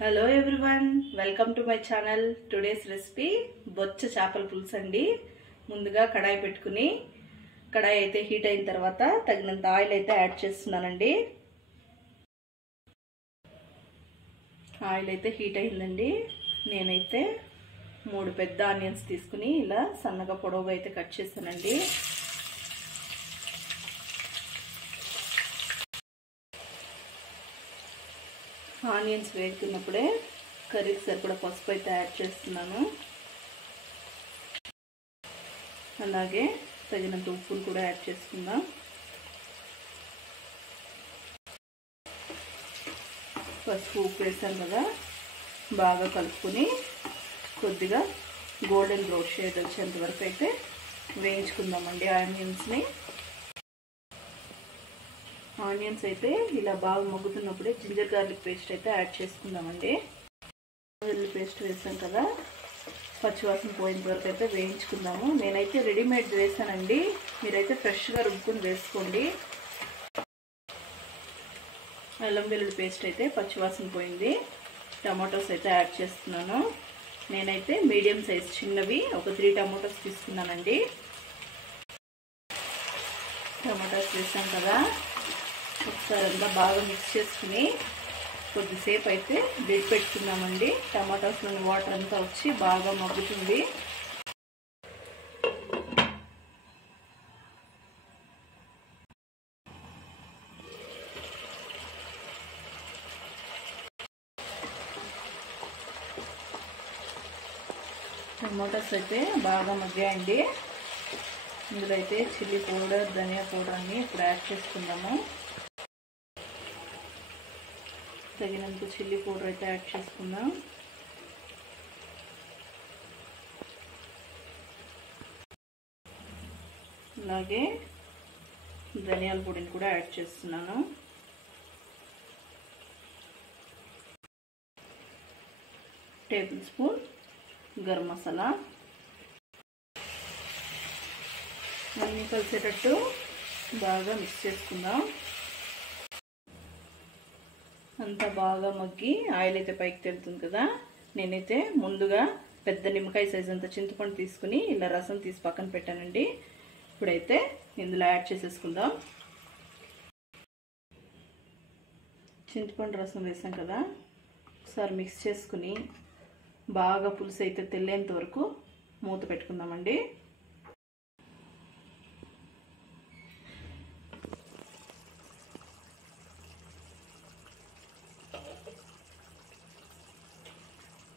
Hello everyone, welcome to my channel. Today's recipe బొచ్చ చేపల పులుసు అండి. ముందుగా కడాయి పెట్టుకుని కడాయి అయితే హీట్ అయిన తర్వాత తగినంత ఆయిల్ అయితే యాడ్ చేస్తున్నానండి. ఆయిల్ అయితే హీట్ అయిందండి. నేనైతే 3 పెద్ద ఆనియన్స్ తీసుకుని ఇలా సన్నగా పొడవుగా అయితే కట్ చేశానండి. ఆనియన్స్ వేగుతున్నప్పుడే కర్రీకి సరిపడా పసుపు అయితే యాడ్ చేస్తున్నాను. అలాగే తగినంత ఉప్పును కూడా యాడ్ చేసుకుందాం. పసుపు ఉప్పు వేసాం కదా, బాగా కలుపుకొని కొద్దిగా గోల్డెన్ బ్రౌన్ షేడ్ వచ్చేంత వరకు అయితే వేయించుకుందామండి ఆనియన్స్ని. ఆనియన్స్ అయితే ఇలా బాగా మగ్గుతున్నప్పుడే జింజర్ గార్లిక్ పేస్ట్ అయితే యాడ్ చేసుకుందామండి. వెల్లుల్లి పేస్ట్ వేసాం కదా, పచ్చివాసన పోయేంత వరకు అయితే వేయించుకుందాము. నేనైతే రెడీమేడ్ వేసానండి, మీరైతే ఫ్రెష్గా రుబ్బుకుని వేసుకోండి. అల్లం వెల్లుల్లి పేస్ట్ అయితే పచ్చివాసన పోయింది. టమాటోస్ అయితే యాడ్ చేస్తున్నాను. నేనైతే మీడియం సైజ్ చిన్నవి ఒక 3 టమాటోస్ తీసుకున్నానండి. టమాటోస్ వేసాం కదా, ఒకసారి అంతా బాగా మిక్స్ చేసుకుని కొద్దిసేపు అయితే లిడ్ పెట్టుకుందామండి. టమాటాస్లోని వాటర్ అంతా వచ్చి బాగా మగ్గుతుంది. టమాటాస్ అయితే బాగా మగ్గాయండి. ఇందులో అయితే చిల్లీ పౌడర్, ధనియా పౌడర్ అన్ని ఇప్పుడు యాడ్ చేసుకుందాము. తగినంత చిల్లీ పౌడర్ అయితే యాడ్ చేసుకుందాం. అలాగే ధనియాల పొడిని కూడా యాడ్ చేస్తున్నాను. Table spoon garam masala. అన్నీ కలిసేటట్టు బాగా మిక్స్ చేసుకుందాం. అంతా బాగా మగ్గి ఆయిల్ అయితే పైకి తెలుతుంది కదా, నేనైతే ముందుగా పెద్ద నిమ్మకాయ సైజ్ అంత చింతపండు తీసుకుని ఇలా రసం తీసి పక్కన పెట్టానండి. ఇప్పుడైతే ఇందులో యాడ్ చేసేసుకుందాం. చింతపండు రసం వేసాం కదా, ఒకసారి మిక్స్ చేసుకుని బాగా పులుసు అయితే తెల్లేంత వరకు మూత పెట్టుకుందామండి.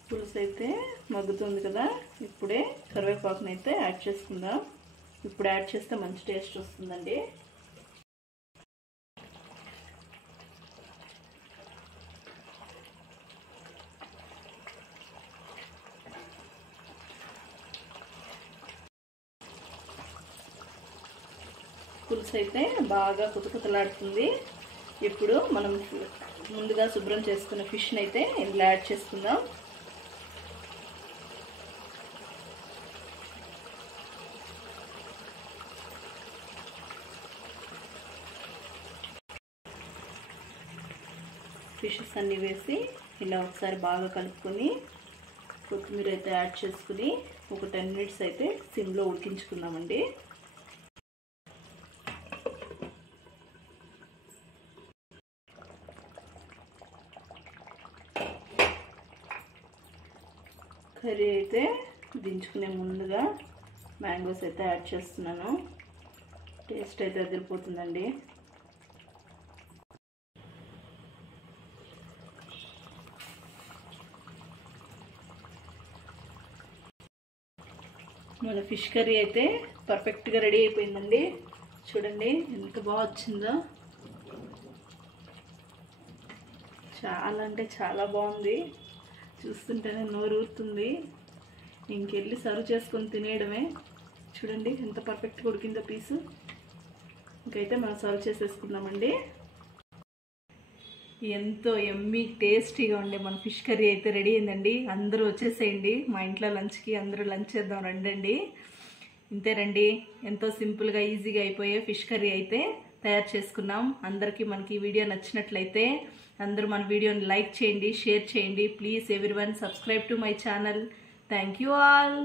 పులుసు అయితే మగ్గుతుంది కదా, ఇప్పుడే కరివేపాకుని అయితే యాడ్ చేసుకుందాం. ఇప్పుడు యాడ్ చేస్తే మంచి టేస్ట్ వస్తుందండి. పులుసు అయితే బాగా కుతకుతలాడుతుంది. ఇప్పుడు మనం ముందుగా శుభ్రం చేసుకున్న ఫిష్ని అయితే ఇందులో యాడ్ చేసుకుందాం. ఫిషెస్ అన్నీ వేసి ఇలా ఒకసారి బాగా కలుపుకొని కొత్తిమీర అయితే యాడ్ చేసుకుని ఒక 10 మినిట్స్ అయితే సిమ్లో ఉడికించుకుందామండి. కర్రీ అయితే దించుకునే ముందుగా మ్యాంగోస్ అయితే యాడ్ చేస్తున్నాను. టేస్ట్ అయితే అదిరిపోతుందండి. మన ఫిష్ కర్రీ అయితే పర్ఫెక్ట్గా రెడీ అయిపోయిందండి. చూడండి ఎంత బాగా వచ్చిందో, చాలా అంటే చాలా బాగుంది. చూస్తుంటేనే నోరు ఊరుతుంది. ఇంకెళ్ళి సర్వ్ చేసుకొని తినేయడమే. చూడండి ఎంత పర్ఫెక్ట్గా ఉడికిందో పీసు. ఇంకైతే మనం సర్వ్ చేసేసుకుందామండి. ఎంతో ఎమ్మీ టేస్టీగా ఉండే మన ఫిష్ కర్రీ అయితే రెడీ అయిందండి. అందరూ వచ్చేసేయండి మా ఇంట్లో లంచ్కి. అందరూ లంచ్ చేద్దాం రండి. ఇంతేనండి, ఎంతో సింపుల్గా ఈజీగా అయిపోయే ఫిష్ కర్రీ అయితే తయారు చేసుకున్నాం. అందరికీ మనకి ఈ వీడియో నచ్చినట్లయితే అందరూ మన వీడియోని లైక్ చేయండి, షేర్ చేయండి. Please everyone subscribe to my channel. Thank you all.